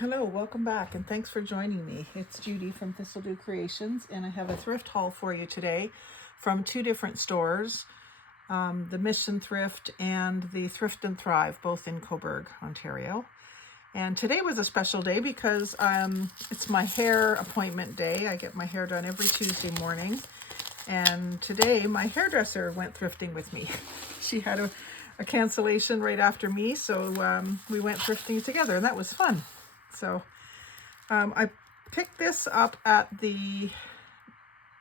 Hello, welcome back, and thanks for joining me. It's Judy from Thistledew Creations, and I have a thrift haul for you today from two different stores, the Mission Thrift and the Thrift and Thrive, both in Cobourg, Ontario. And today was a special day because it's my hair appointment day. I get my hair done every Tuesday morning, and today my hairdresser went thrifting with me. She had a cancellation right after me, so we went thrifting together, and that was fun. So I picked this up at the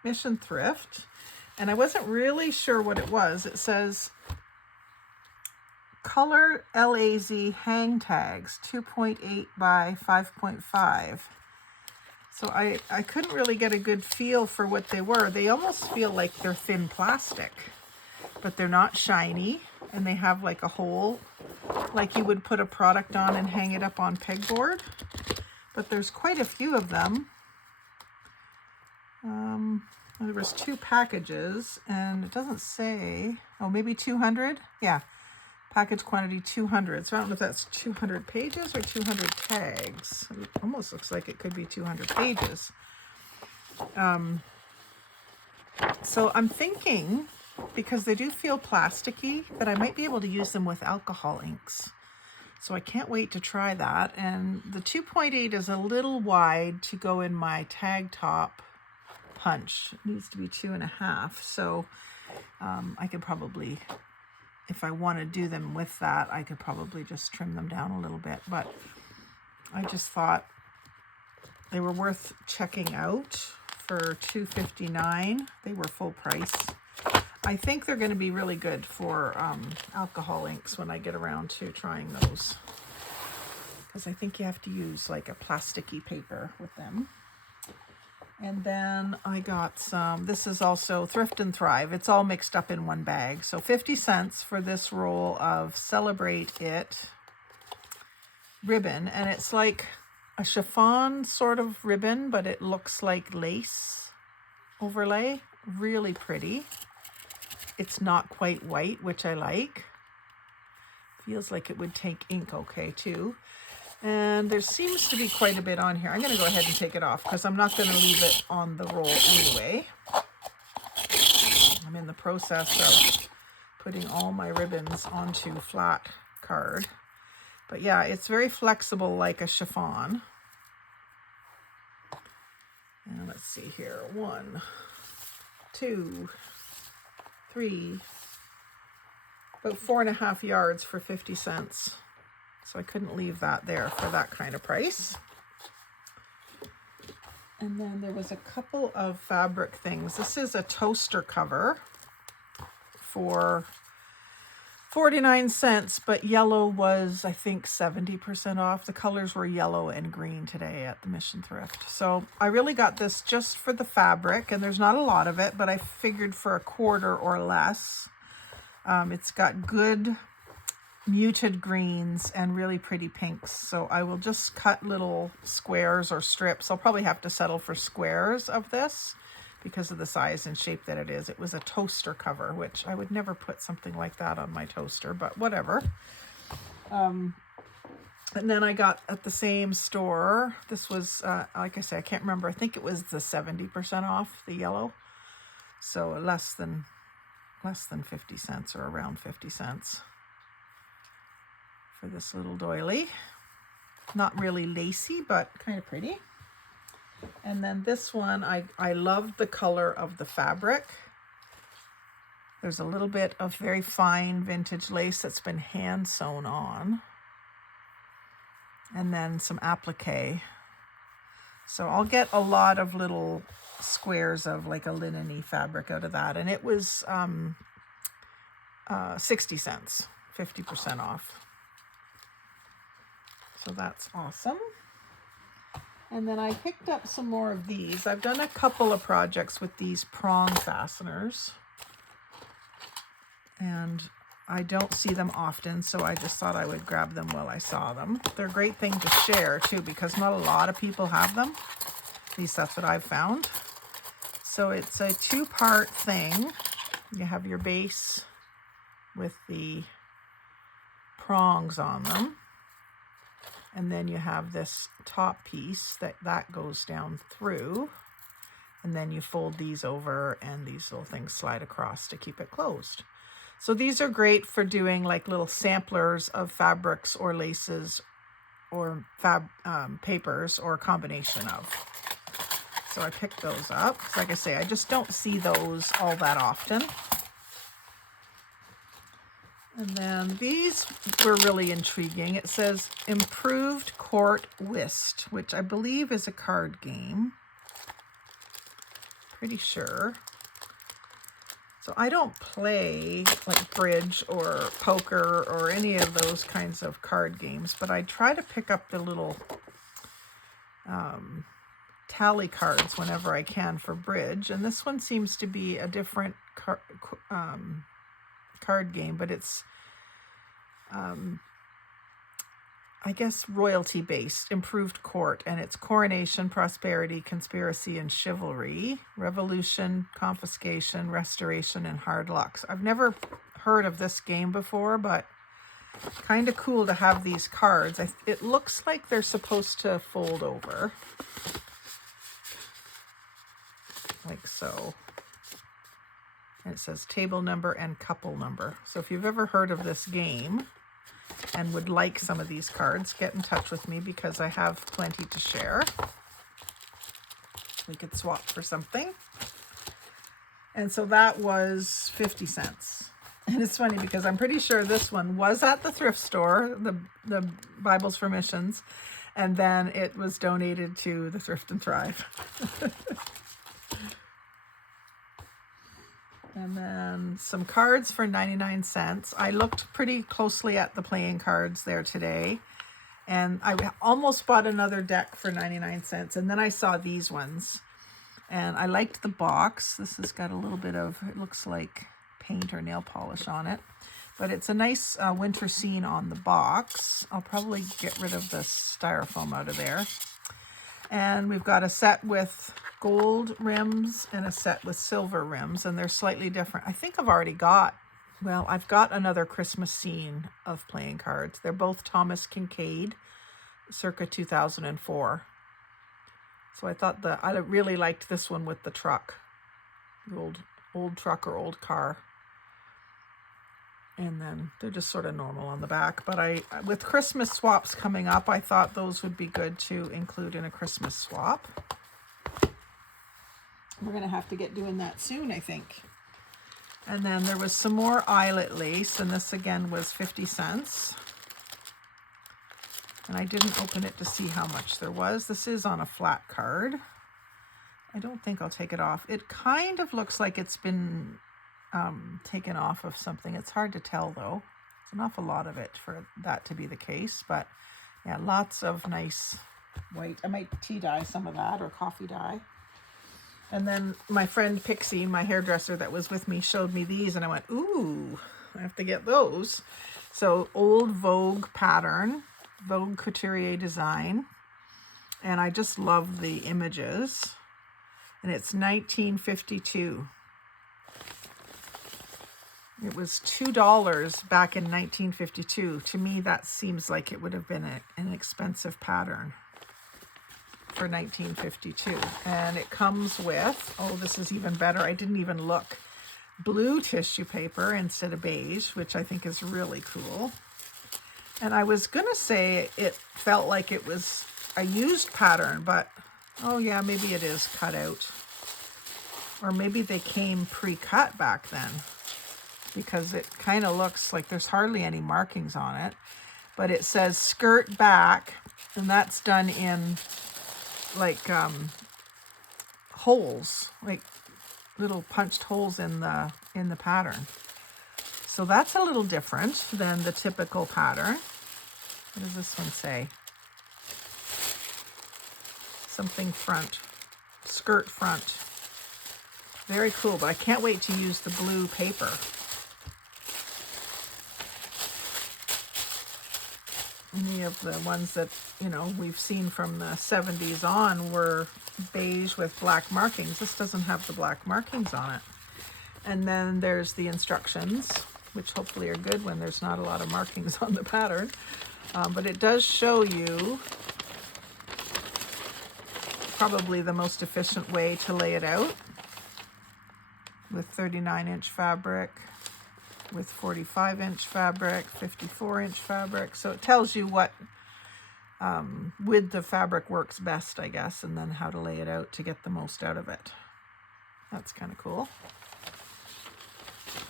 Mission Thrift, and I wasn't really sure what it was. It says color LAZ hang tags, 2.8 by 5.5. So I couldn't really get a good feel for what they were. They almost feel like they're thin plastic, but they're not shiny, and they have like a hole like you would put a product on and hang it up on pegboard. But there's quite a few of them. There was 2 packages, and it doesn't say, oh, maybe 200? Yeah, package quantity 200. So I don't know if that's 200 pages or 200 tags. It almost looks like it could be 200 pages. So I'm thinking, because they do feel plasticky, that I might be able to use them with alcohol inks. So I can't wait to try that. And the 2.8 is a little wide to go in my tag top punch. It needs to be 2.5. So I could probably, if I want to do them with that, I could probably just trim them down a little bit. But I just thought they were worth checking out for $2.59. They were full price. I think they're going to be really good for alcohol inks when I get around to trying those, because I think you have to use like a plasticky paper with them. And then I got some, this is also Thrift and Thrive. It's all mixed up in one bag. So 50 cents for this roll of Celebrate It ribbon. And it's like a chiffon sort of ribbon, but it looks like lace overlay. Really pretty. It's not quite white, which I like. Feels like it would take ink okay too. And there seems to be quite a bit on here. I'm going to go ahead and take it off because I'm not going to leave it on the roll anyway. I'm in the process of putting all my ribbons onto flat card. But yeah, it's very flexible like a chiffon. And let's see here. 1, 2, 3, about 4.5 yards for 50 cents. So I couldn't leave that there for that kind of price. And then there was a couple of fabric things. This is a toaster cover for 49 cents, but yellow was, I think, 70% off. The colors were yellow and green today at the Mission Thrift. So I really got this just for the fabric, and there's not a lot of it, but I figured for $1/4 or less. It's got good muted greens and really pretty pinks. So I will just cut little squares or strips. I'll probably have to settle for squares of this because of the size and shape that it is. It was a toaster cover, which I would never put something like that on my toaster, but whatever. And then I got at the same store, this was, like I said, I can't remember. I think it was the 70% off, the yellow. So less than 50 cents or around 50 cents for this little doily. Not really lacy, but kind of pretty. And then this one, I love the color of the fabric. There's a little bit of very fine vintage lace that's been hand sewn on. And then some applique. So I'll get a lot of little squares of like a linen-y fabric out of that. And it was 60 cents, 50% off. So that's awesome. And then I picked up some more of these. I've done a couple of projects with these prong fasteners, and I don't see them often, so I just thought I would grab them while I saw them. They're a great thing to share too, because not a lot of people have them. At least that's what I've found. So it's a 2-part thing. You have your base with the prongs on them. And then you have this top piece that goes down through. And then you fold these over and these little things slide across to keep it closed. So these are great for doing like little samplers of fabrics or laces or papers or a combination of. So I picked those up. Like I say, I just don't see those all that often. And then these were really intriguing. It says Improved Court Whist, which I believe is a card game. Pretty sure. So I don't play like bridge or poker or any of those kinds of card games, but I try to pick up the little tally cards whenever I can for bridge. And this one seems to be a different card game, but it's I guess royalty based, Improved Court, and it's coronation, prosperity, conspiracy, and chivalry, revolution, confiscation, restoration, and hard luck. So I've never heard of this game before, but kind of cool to have these cards. It looks like they're supposed to fold over, like so. And it says table number and couple number. So if you've ever heard of this game and would like some of these cards, get in touch with me because I have plenty to share. We could swap for something. And so that was 50 cents. And it's funny because I'm pretty sure this one was at the thrift store, the Bibles for Missions, and then it was donated to the Thrift and Thrive. And then some cards for 99 cents. I looked pretty closely at the playing cards there today. And I almost bought another deck for 99 cents. And then I saw these ones. And I liked the box. This has got a little bit of, it looks like paint or nail polish on it. But it's a nice winter scene on the box. I'll probably get rid of the styrofoam out of there. And we've got a set with gold rims and a set with silver rims, and they're slightly different. I think I've already got, well, I've got another Christmas scene of playing cards. They're both Thomas Kincaid, circa 2004. So I thought I really liked this one with the truck, the old truck or old car. And then they're just sort of normal on the back. But with Christmas swaps coming up, I thought those would be good to include in a Christmas swap. We're going to have to get doing that soon, I think. And then there was some more eyelet lace, and this again was 50 cents. And I didn't open it to see how much there was. This is on a flat card. I don't think I'll take it off. It kind of looks like it's been taken off of something. It's hard to tell though. It's an awful lot of it for that to be the case, but yeah, lots of nice white. I might tea dye some of that or coffee dye. And then my friend Pixie, my hairdresser that was with me, showed me these and I went, ooh, I have to get those. So old Vogue pattern, Vogue Couturier design. And I just love the images. And it's 1952. It was $2 back in 1952. To me, that seems like it would have been an expensive pattern for 1952. And it comes with, oh, this is even better. I didn't even look. Blue tissue paper instead of beige, which I think is really cool. And I was going to say it felt like it was a used pattern, but oh yeah, maybe it is cut out. Or maybe they came pre-cut back then, because it kind of looks like there's hardly any markings on it. But it says skirt back, and that's done in like holes, like little punched holes in the pattern. So that's a little different than the typical pattern. What does this one say? Something front, skirt front. Very cool, but I can't wait to use the blue paper. Any of the ones that, you know, we've seen from the 70s on were beige with black markings. This doesn't have the black markings on it. And then there's the instructions, which hopefully are good when there's not a lot of markings on the pattern. But it does show you probably the most efficient way to lay it out with 39-inch fabric, with 45-inch fabric, 54-inch fabric. So it tells you what width of fabric works best, I guess, and then how to lay it out to get the most out of it. That's kind of cool.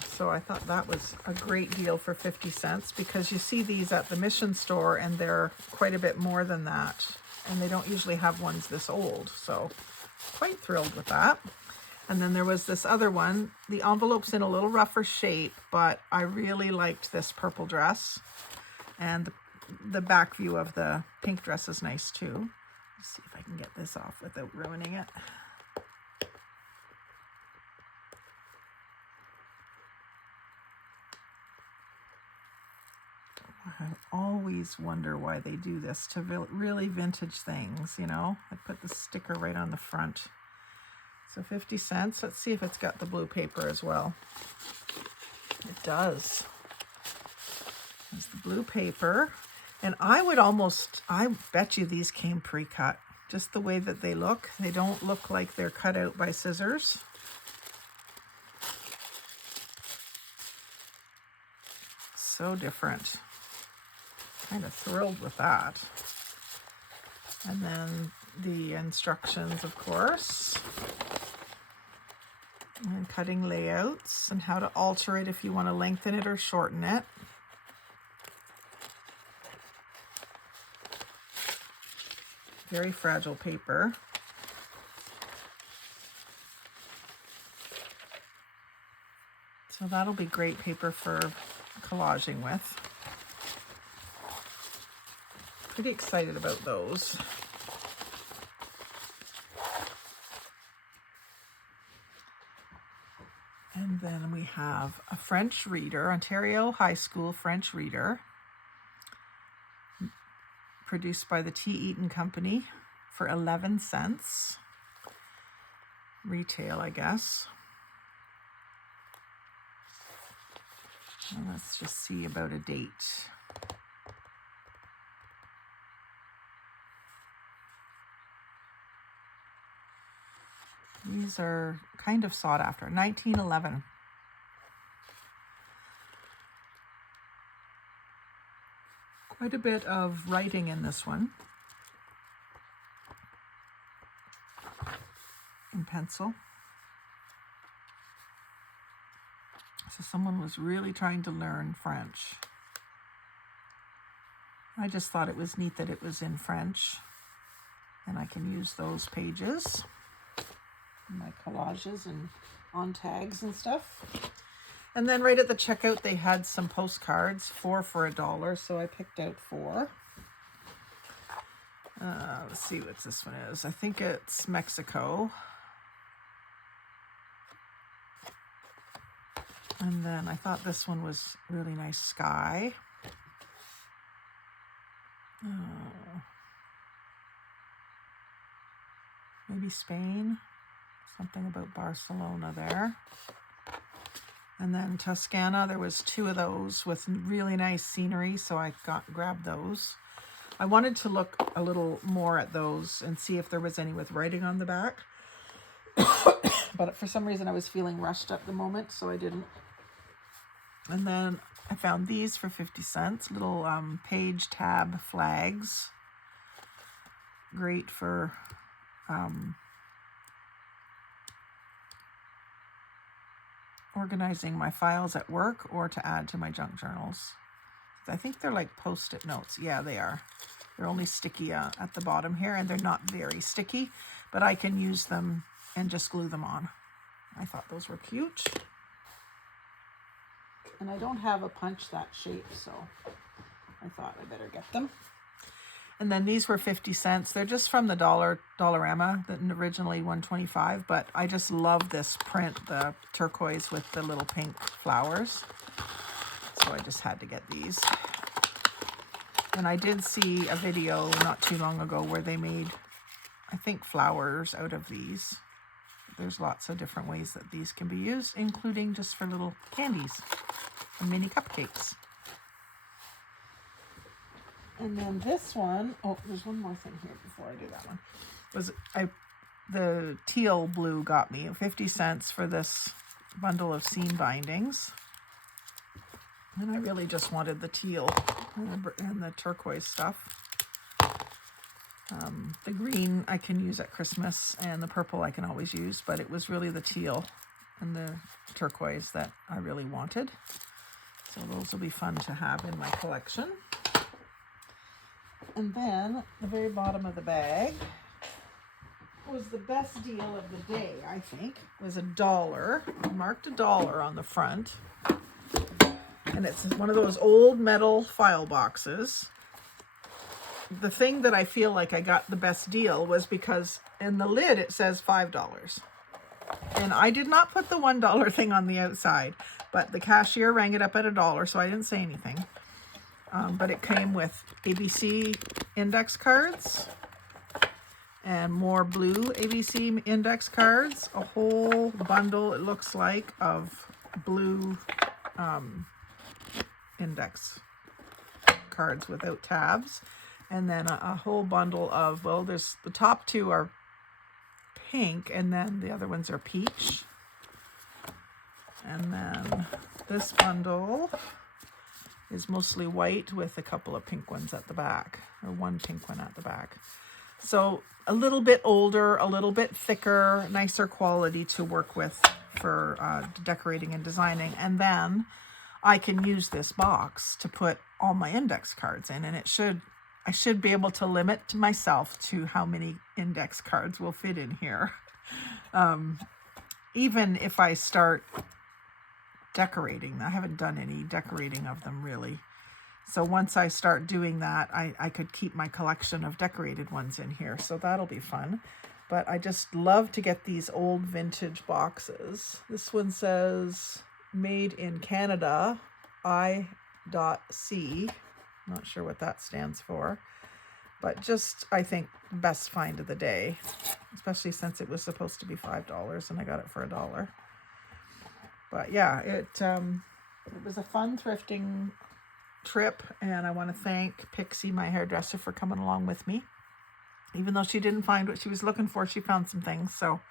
So I thought that was a great deal for 50 cents because you see these at the Mission store and they're quite a bit more than that. And they don't usually have ones this old. So quite thrilled with that. And then there was this other one. The envelope's in a little rougher shape, but I really liked this purple dress. And the back view of the pink dress is nice too. Let's see if I can get this off without ruining it. I always wonder why they do this to really vintage things, you know. I put the sticker right on the front. So 50 cents. Let's see if it's got the blue paper as well. It does. There's the blue paper. And I bet you these came pre-cut. Just the way that they look. They don't look like they're cut out by scissors. So different. Kind of thrilled with that. And then the instructions, of course. And cutting layouts and how to alter it if you want to lengthen it or shorten it. Very fragile paper. So that'll be great paper for collaging with. Pretty excited about those. And then we have a French reader, Ontario High School French reader, produced by the T. Eaton Company for 11 cents. Retail, I guess. And let's just see about a date. These are kind of sought after. 1911. Quite a bit of writing in this one. In pencil. So someone was really trying to learn French. I just thought it was neat that it was in French. And I can use those pages. My collages and on tags and stuff. And then right at the checkout they had some postcards, 4 for $1, so I picked out 4. Let's see what this one is. I think it's Mexico. And then I thought this one was really nice, sky. Maybe Spain. Something about Barcelona there. And then Toscana, there was 2 of those with really nice scenery, so I grabbed those. I wanted to look a little more at those and see if there was any with writing on the back. But for some reason I was feeling rushed at the moment, so I didn't. And then I found these for 50 cents, little page tab flags. Great for organizing my files at work or to add to my junk journals. I think they're like post-it notes. Yeah, they are. They're only sticky at the bottom here, and they're not very sticky, but I can use them and just glue them on. I thought those were cute. And I don't have a punch that shape, so I thought I better get them. And then these were 50 cents. They're just from the Dollarama, that originally $1.25, but I just love this print, the turquoise with the little pink flowers. So I just had to get these. And I did see a video not too long ago where they made, I think, flowers out of these. There's lots of different ways that these can be used, including just for little candies and mini cupcakes. And then this one, oh, there's one more thing here before I do that one. The teal blue got me 50 cents for this bundle of seam bindings. And I really just wanted the teal and the turquoise stuff. The green I can use at Christmas, and the purple I can always use, but it was really the teal and the turquoise that I really wanted. So those will be fun to have in my collection. And then the very bottom of the bag was the best deal of the day, I think, was $1. I marked $1 on the front. And it's one of those old metal file boxes. The thing that I feel like I got the best deal was because in the lid it says $5. And I did not put the $1 thing on the outside, but the cashier rang it up at $1, so I didn't say anything. But it came with ABC index cards and more blue ABC index cards, a whole bundle, it looks like, of blue index cards without tabs, and then a whole bundle of, well, there's the top two are pink and then the other ones are peach, and then this bundle is mostly white with a couple of pink ones at the back, or one pink one at the back. So a little bit older, a little bit thicker, nicer quality to work with for decorating and designing. And then I can use this box to put all my index cards in, and I should be able to limit myself to how many index cards will fit in here. Even if I start decorating, I haven't done any decorating of them really. So once I start doing that, I could keep my collection of decorated ones in here. So that'll be fun. But I just love to get these old vintage boxes. This one says made in Canada, I.C. Not sure what that stands for. But just, I think, best find of the day. Especially since it was supposed to be $5 and I got it for $1. But yeah, it was a fun thrifting trip, and I want to thank Pixie, my hairdresser, for coming along with me. Even though she didn't find what she was looking for, she found some things, so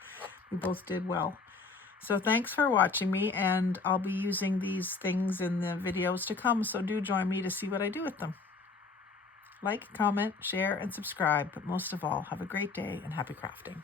we both did well. So thanks for watching me, and I'll be using these things in the videos to come, so do join me to see what I do with them. Like, comment, share, and subscribe, but most of all, have a great day and happy crafting.